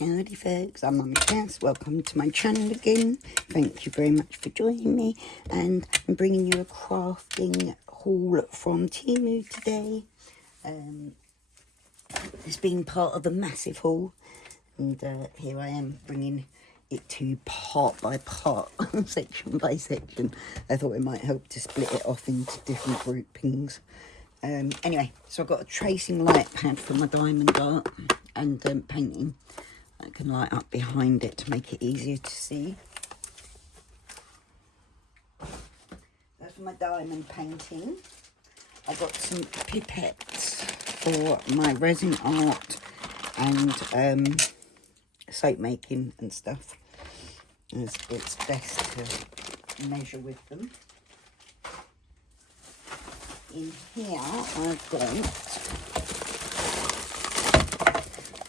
Howdy folks, I'm Mummy Cass. Welcome to my channel again. Thank you very much for joining me, and I'm bringing you a crafting haul from Temu today. It's been part of a massive haul, and here I am bringing it to part by part, section by section. I thought it might help to split it off into different groupings. Anyway, so I've got a tracing light pad for my diamond art and painting. I can light up behind it to make it easier to see. That's for my diamond painting. I got some pipettes for my resin art and soap making and stuff. It's best to measure with them. In here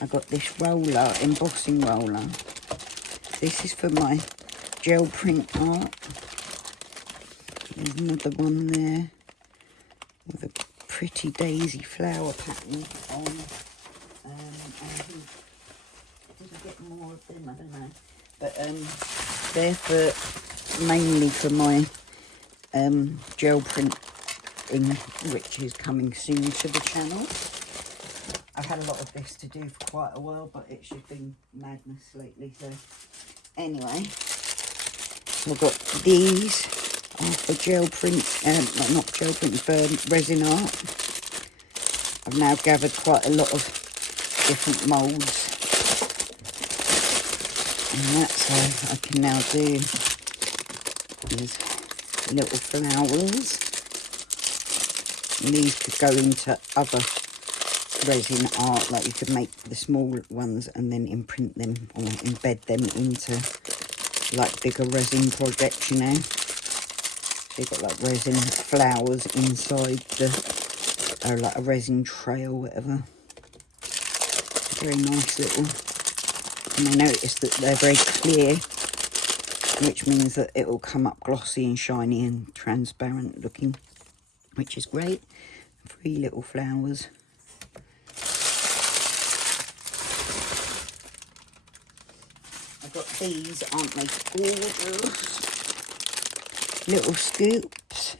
I got this roller, embossing roller. This is for my gel print art. There's another one there with a pretty daisy flower pattern on. I didn't get more of them, I don't know. But they're mainly for my gel printing, which is coming soon to the channel. I've had a lot of this to do for quite a while, but it's just been madness lately. So anyway, I've got these for gel print, not gel print, for resin art. I've now gathered quite a lot of different moulds, and that's how I can now do these little flowers. And these could go into other resin art, like you could make the small ones and then imprint them or embed them into like bigger resin projects, you know. So you've got like resin flowers inside the, like a resin tray or whatever. Very nice little, and I noticed that they're very clear, which means that it will come up glossy and shiny and transparent looking, which is great. 3 little flowers. I've got these, aren't they gorgeous? Little scoops.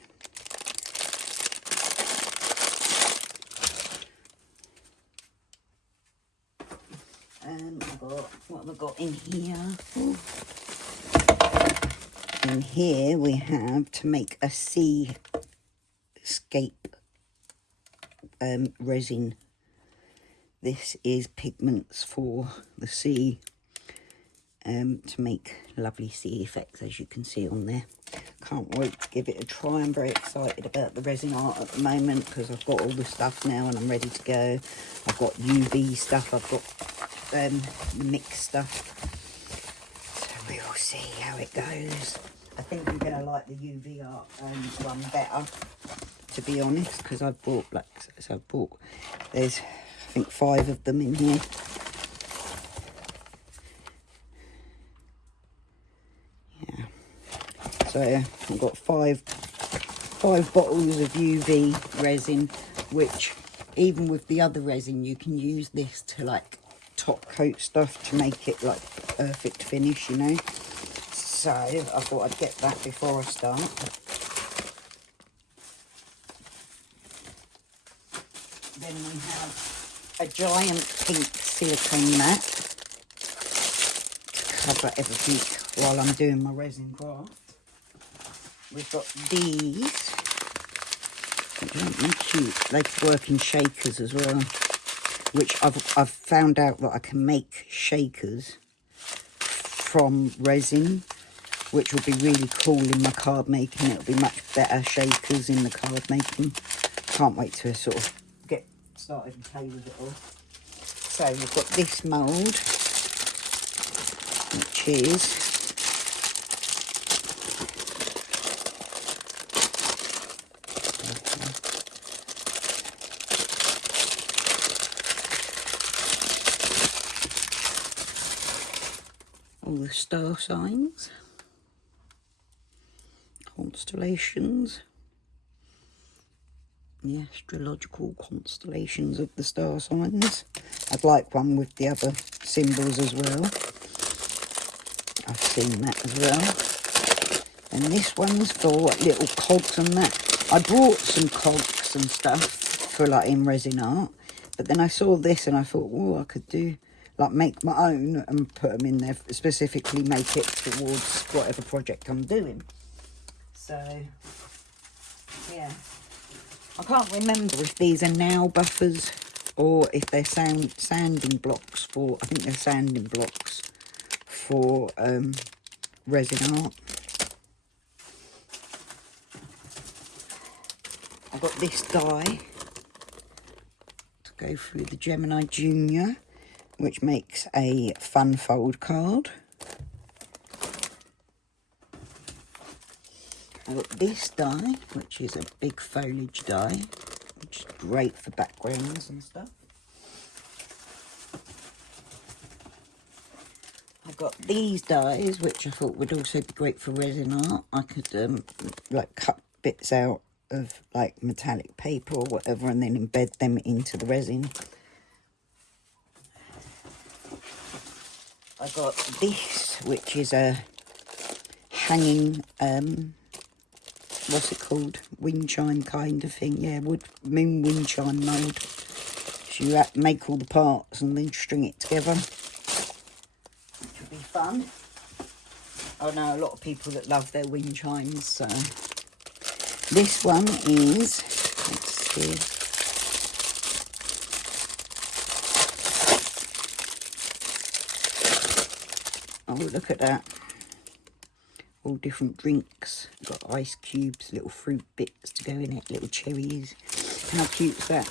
What have I got in here? Ooh. In here we have to make a seascape resin. This is pigments for the sea, to make lovely sea effects, as you can see on there. Can't wait to give it a try. I'm very excited about the resin art at the moment because I've got all the stuff now and I'm ready to go. I've got UV stuff, I've got the mixed stuff, so we will see how it goes. I think I'm going to like the UV art one better, to be honest, because I've bought, there's I think 5 of them in here. Yeah, so I've got five bottles of UV resin, which even with the other resin you can use this to like top coat stuff to make it like perfect finish, you know. So I thought I'd get that before I start. Then we have a giant pink silicone mat to cover everything while I'm doing my resin craft. We've got these, which aren't they cute? They could work in shakers as well, which I've found out that I can make shakers from resin, which will be really cool in my card making. It'll be much better shakers in the card making. Can't wait to sort of get started and play with it all. So we've got this mould, which is all the star signs, constellations, the astrological constellations of the star signs. I'd like one with the other symbols as well. I've seen that as well. And this one's for little cogs and that. I brought some cogs and stuff for like in resin art, but then I saw this and I thought, oh, I could do like make my own and put them in there, specifically make it towards whatever project I'm doing. So yeah, I can't remember if these are nail buffers or if they're sanding blocks for, I think they're sanding blocks for resin art. I got this die to go through the Gemini Junior, which makes a fun fold card. I got this die, which is a big foliage die, which is great for backgrounds and stuff. I got these dies, which I thought would also be great for resin art. I could like cut bits out of like metallic paper or whatever and then embed them into the resin. I got this, which is a hanging what's it called, wind chime kind of thing. Yeah, moon wind chime mould. So you make all the parts and then string it together, which will be fun. I know a lot of people that love their wind chimes. So this one is, let's see, oh, look at that. All different drinks. Got ice cubes, little fruit bits to go in it, little cherries. How cute is that?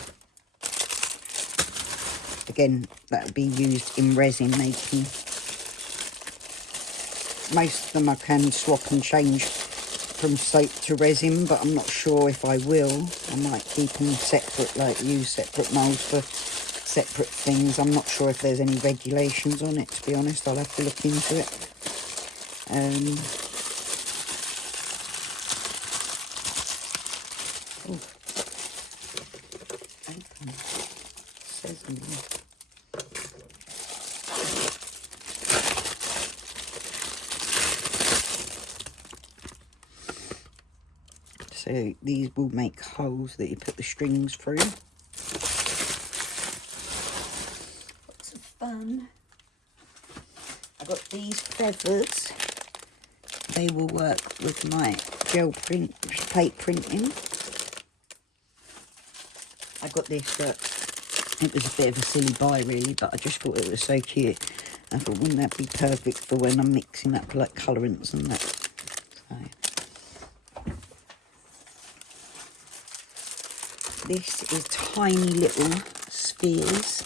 Again, that would be used in resin making. Most of them I can swap and change from soap to resin, but I'm not sure if I will. I might keep them separate, like use separate moulds for separate things. I'm not sure if there's any regulations on it, to be honest. I'll have to look into it. Open. Sesame. So these will make holes that you put the strings through. Lots of fun. I got these feathers. They will work with my gel print, plate printing. I got this, but it was a bit of a silly buy really, but I just thought it was so cute. I thought, wouldn't that be perfect for when I'm mixing up like colourants and that. So this is tiny little spheres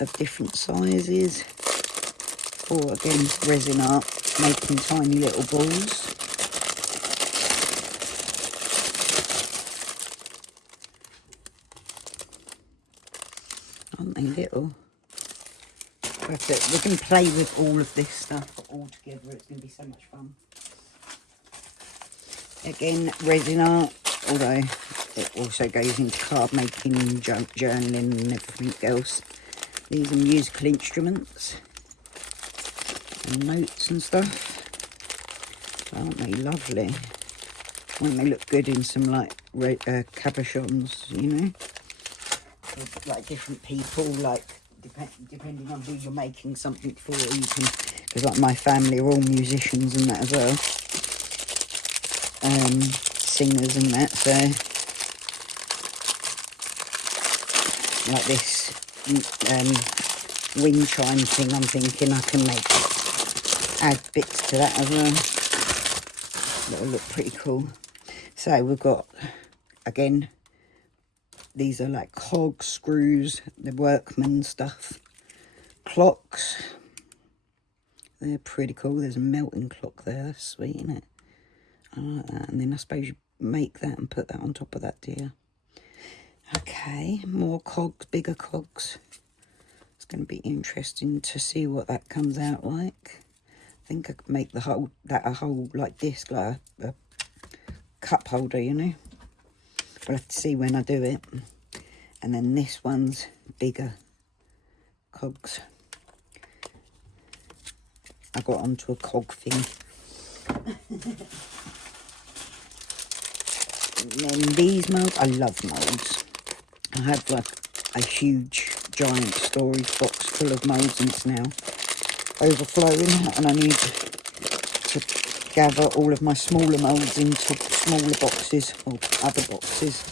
of different sizes for, again, resin art, making tiny little balls. Aren't they little? We can play with all of this stuff all together. It's going to be so much fun. Again, resin art, although it also goes into card making, journaling and everything else. These are musical instruments and notes and stuff. Aren't they lovely? Won't they look good in some like cabochons, you know? With, like different people, like depending on who you're making something for, you can, because like my family are all musicians and that as well, singers and that, so like this wind chime thing, I'm thinking I can add bits to that as well. That'll look pretty cool. So we've got, again, these are like cogs, screws, the workman stuff. Clocks. They're pretty cool. There's a melting clock there. That's sweet, isn't it? I like that. And then I suppose you make that and put that on top of that, do you? Okay, more cogs, bigger cogs. It's going to be interesting to see what that comes out like. I think I could make a hole like this, like a cup holder, you know. We'll have to see when I do it. And then this one's bigger. cogs. I got onto a cog thing. And then these moulds, I love moulds. I have like a huge giant storage box full of moulds and it's now overflowing, and I need to gather all of my smaller moulds into smaller boxes or other boxes.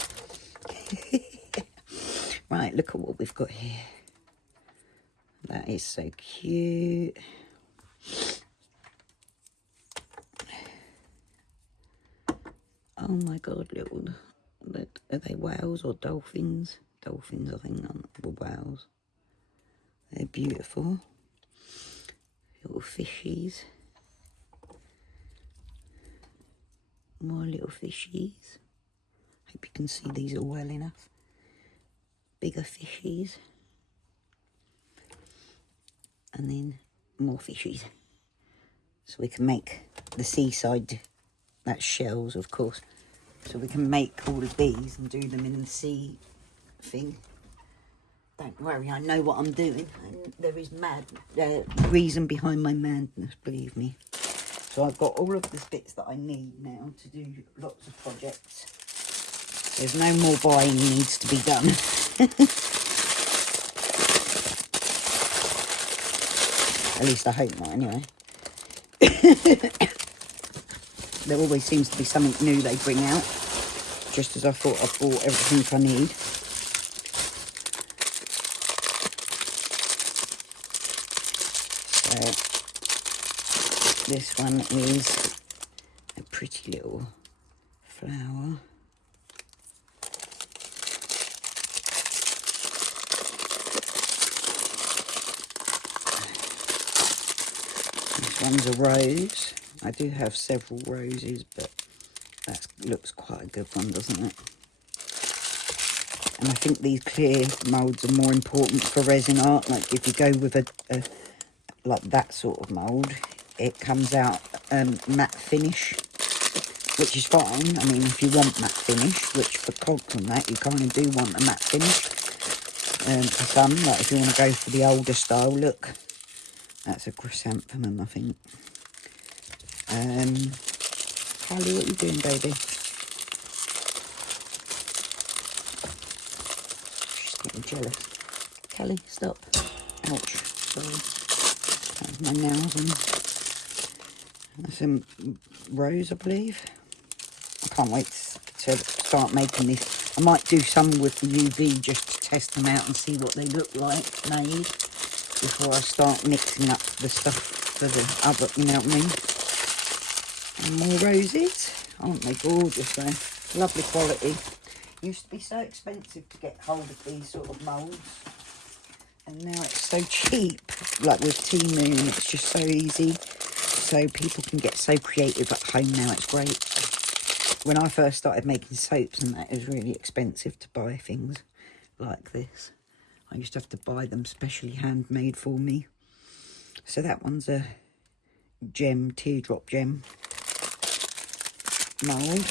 Right, look at what we've got here. That is so cute. Oh my god, little, are they whales or dolphins? Dolphins, I think, or whales. They're beautiful. Little fishies. More little fishies. Hope you can see these all well enough. Bigger fishies. And then more fishies. So we can make the seaside, that's shells of course. So we can make all of these and do them in the sea thing. Don't worry, I know what I'm doing. And there is reason behind my madness, believe me. So I've got all of the bits that I need now to do lots of projects. There's no more buying needs to be done. At least I hope not, anyway. There always seems to be something new they bring out, just as I thought I've bought everything I need. So this one is a pretty little flower. This one's a rose. I do have several roses, but that looks quite a good one, doesn't it? And I think these clear moulds are more important for resin art. Like if you go with a like that sort of mould, it comes out matte finish, which is fine. I mean, if you want matte finish, which for cogs and that, you kind of do want a matte finish. For some, like if you want to go for the older style look. That's a chrysanthemum, I think. Callie, what are you doing, baby? She's getting jealous. Callie, stop. Ouch. Sorry. That was my nails on. That's some rose, I believe. I can't wait to start making this. I might do some with the UV just to test them out and see what they look like made before I start mixing up the stuff for the other, you know what I mean? And more roses. Aren't they gorgeous though? Lovely quality. Used to be so expensive to get hold of these sort of moulds. And now it's so cheap. Like with Temu, and it's just so easy. So people can get so creative at home now. It's great. When I first started making soaps and that, it was really expensive to buy things like this. I used to have to buy them specially handmade for me. So that one's a gem, teardrop gem mould.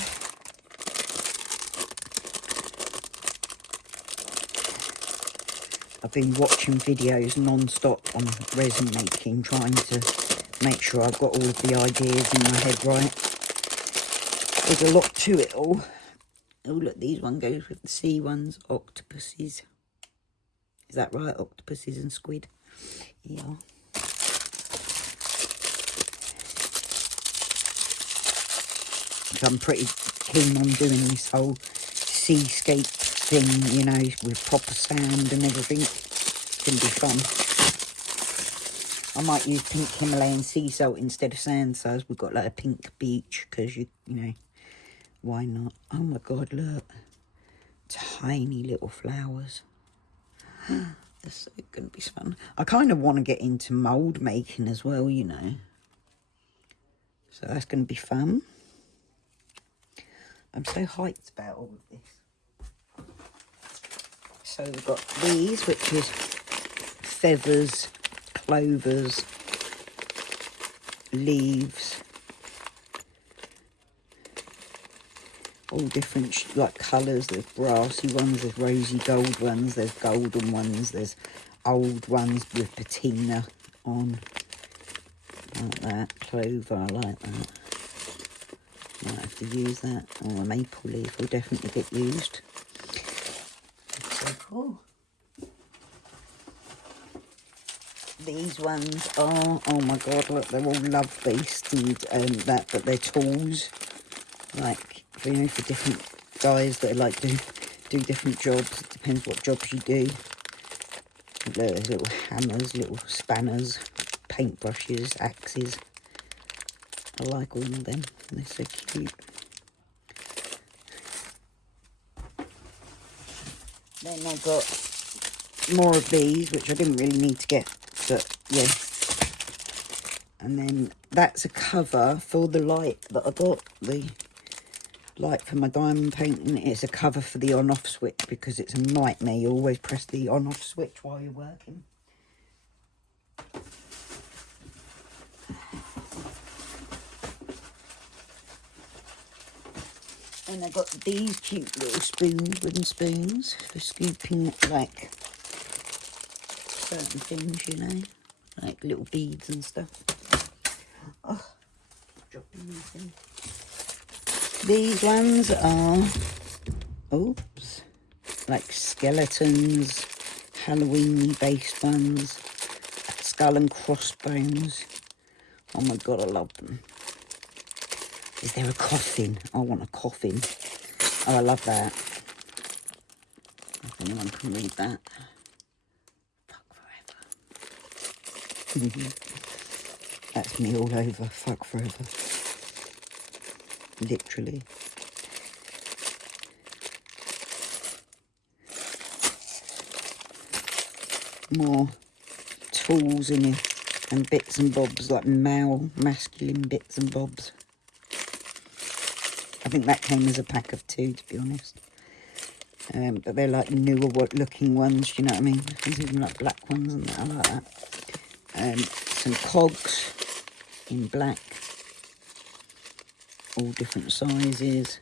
I've been watching videos non-stop on resin making, trying to make sure I've got all of the ideas in my head right. There's a lot to it all. Oh look, these one goes with the sea ones, octopuses. Is that right? Octopuses and squid. Yeah. So I'm pretty keen on doing this whole seascape thing, you know, with proper sound and everything. It's going to be fun. I might use pink Himalayan sea salt instead of sand size. We've got like a pink beach because you know, why not? Oh my God, look. Tiny little flowers. This is going to be fun. I kind of want to get into mould making as well, you know. So that's going to be fun. I'm so hyped about all of this. So we've got these, which is feathers, clovers, leaves. All different like colours. There's brassy ones, there's rosy gold ones, there's golden ones, there's old ones with patina on. Like that. Clover, I like that. Might have to use that. Or a maple leaf will definitely get used. So cool. These ones are, oh my god, look, they're all love based and that, but they're tools. Like, you know, for different guys that like to do different jobs. It depends what jobs you do. There's little hammers, little spanners, paintbrushes, axes. I like all of them. They're so cute. Then I got more of these, which I didn't really need to get, but yeah. And then that's a cover for the light that I got. The light for my diamond painting. It's a cover for the on-off switch because it's a nightmare. You always press the on-off switch while you're working. And I got these cute little spoons, wooden spoons, for scooping like certain things, you know, like little beads and stuff. Oh, dropping these things. These ones are, oops, like skeletons, Halloween based ones, skull and crossbones. Oh my god, I love them. Is there a coffin? I want a coffin. Oh, I love that. If anyone can read that. Fuck forever. That's me all over. Fuck forever. Literally. More tools in it and bits and bobs, like masculine bits and bobs. I think that came as a pack of 2, to be honest. But they're like newer looking ones, you know what I mean? There's even like black ones and that, I like that. Some cogs in black. All different sizes.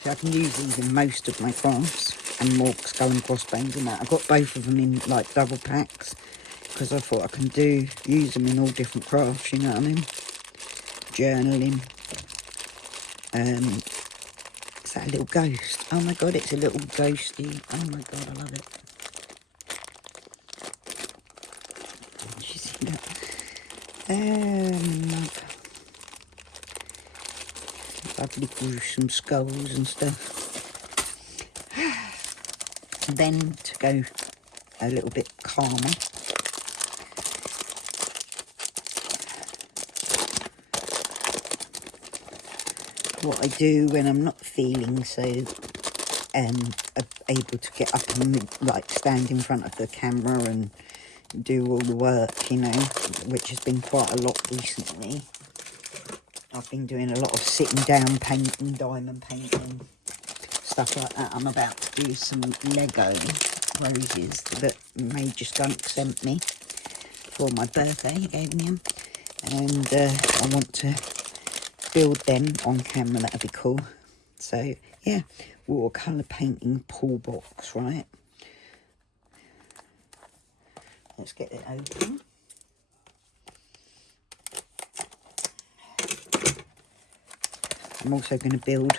So I can use these in most of my crafts. And more skull and crossbones and that. I got both of them in like double packs. Because I thought I can use them in all different crafts, you know what I mean? Journaling. Is that a little ghost? Oh my god, it's a little ghosty. Oh my god, I love it. Did you see that? Lovely gruesome skulls and stuff. Then to go a little bit calmer. What I do when I'm not feeling so able to get up and like stand in front of the camera and do all the work, you know, which has been quite a lot recently. I've been doing a lot of sitting down painting, diamond painting, stuff like that. I'm about to do some Lego roses that Major Skunk sent me for my birthday. He gave me them, and I want to build them on camera. That'd be cool. So yeah, watercolour painting pull box, right? Let's get it open. I'm also going to build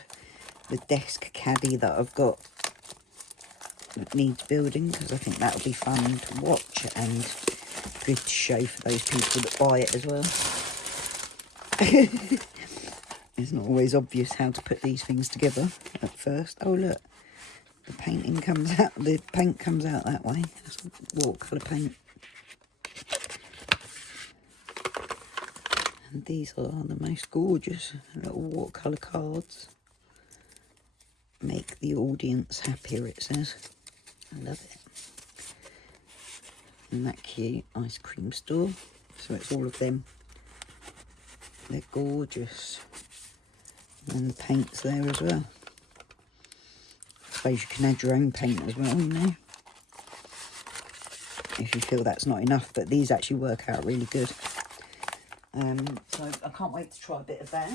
the desk caddy that I've got that needs building, because I think that'll be fun to watch and good to show for those people that buy it as well. It's not always obvious how to put these things together at first. Oh look, the painting comes out, the paint comes out that way. That's watercolour paint. And these are the most gorgeous little watercolour cards. Make the audience happier, it says. I love it. Isn't that cute? Ice cream store. So it's all of them. They're gorgeous. And the paint's there as well. I suppose you can add your own paint as well, you know, if you feel that's not enough, but these actually work out really good. So I can't wait to try a bit of that.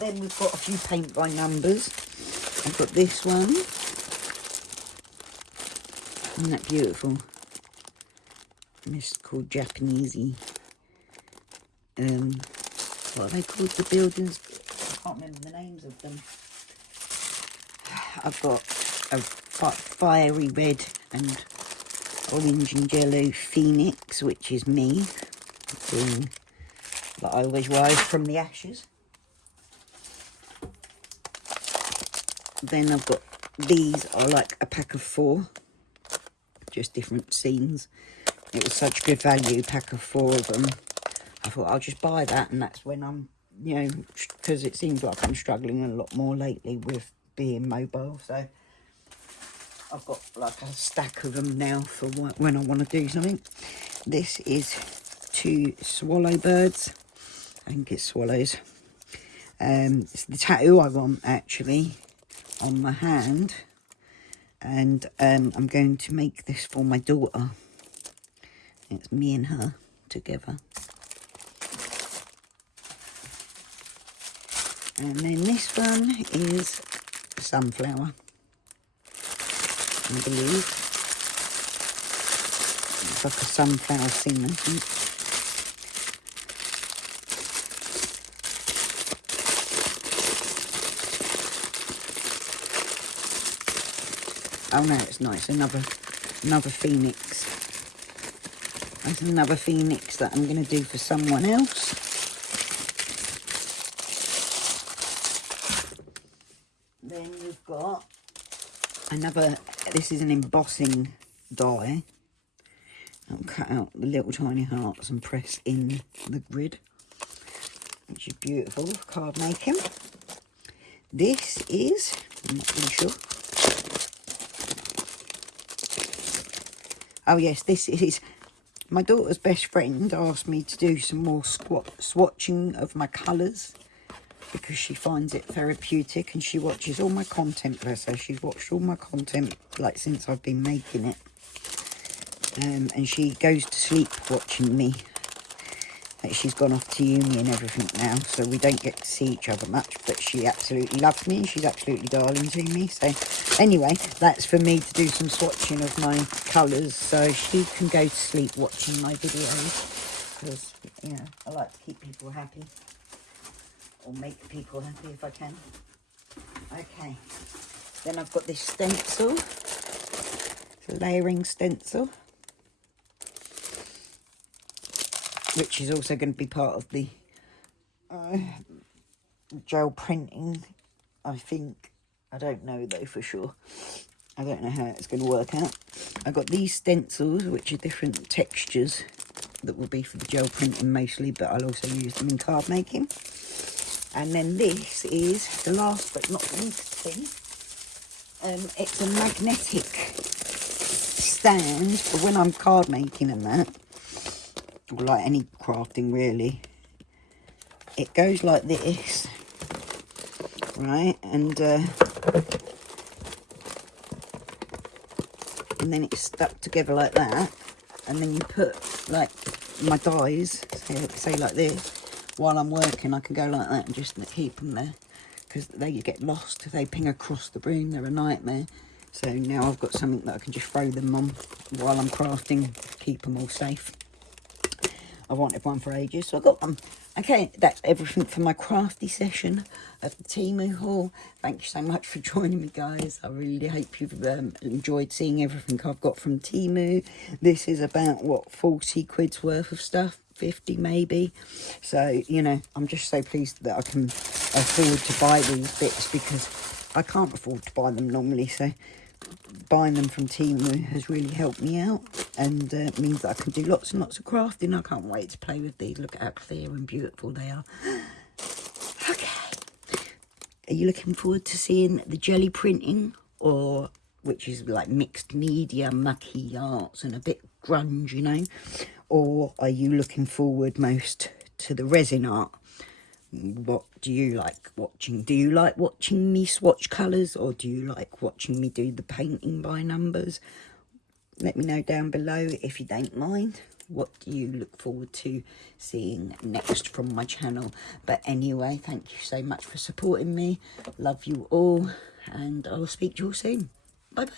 Then we've got a few paint by numbers. I've got this one. Isn't that beautiful? This is called Japanesey. What are they called, the buildings? I can't remember the names of them. I've got a fiery red and orange and yellow phoenix, which is me, being that I always rise from the ashes. Then I've got, these are like a pack of 4, just different scenes. It was such good value, pack of 4 of them. I thought I'll just buy that, and that's when I'm, you know, because it seems like I'm struggling a lot more lately with being mobile. So I've got like a stack of them now for when I want to do something. This is 2 swallow birds. I think it's swallows. It's the tattoo I want, actually, on my hand. And I'm going to make this for my daughter. It's me and her together. And then this one is a sunflower, I believe. It's like a sunflower scene, I think. Oh no, it's nice. Another phoenix. That's another phoenix that I'm going to do for someone else. Then we've got another, this is an embossing die. I'll cut out the little tiny hearts and press in the grid, which is beautiful, card making. This is, I'm not really sure. Oh yes, this is, my daughter's best friend asked me to do some more swatching of my colours, because she finds it therapeutic, and she watches all my content, bless her. She's watched all my content, like, since I've been making it. And she goes to sleep watching me. Like, she's gone off to uni and everything now, so we don't get to see each other much, but she absolutely loves me, and she's absolutely darling to me. So anyway, that's for me to do some swatching of my colours, so she can go to sleep watching my videos, because, you know, I like to keep people happy. Or make people happy if I can. Okay, then I've got this stencil. It's a layering stencil, which is also going to be part of the gel printing, I think. I don't know though for sure. I don't know how it's going to work out. I've got these stencils, which are different textures that will be for the gel printing mostly, but I'll also use them in card making. And then this is the last but not least thing. It's a magnetic stand for when I'm card making and that, or like any crafting really. It goes like this, right? And then it's stuck together like that. And then you put like my dies, say like this. While I'm working, I can go like that and just keep them there, because they get lost if they ping across the room. They're a nightmare. So now I've got something that I can just throw them on while I'm crafting, keep them all safe. I wanted one for ages, so I got one. Okay, that's everything for my crafty session of the Temu haul. Thank you so much for joining me, guys. I really hope you've enjoyed seeing everything I've got from Temu. This is about, what, 40 quid's worth of stuff? 50 maybe. So, you know, I'm just so pleased that I can afford to buy these bits, because I can't afford to buy them normally. So buying them from Temu has really helped me out, and means that I can do lots and lots of crafting. I can't wait to play with these. Look at how clear and beautiful they are. Okay, are you looking forward to seeing the jelly printing, or which is like mixed media, mucky arts and a bit grunge, you know? Or are you looking forward most to the resin art? What do you like watching? Do you like watching me swatch colours, or do you like watching me do the painting by numbers? Let me know down below if you don't mind. What do you look forward to seeing next from my channel? But anyway, thank you so much for supporting me. Love you all, and I'll speak to you all soon. Bye bye.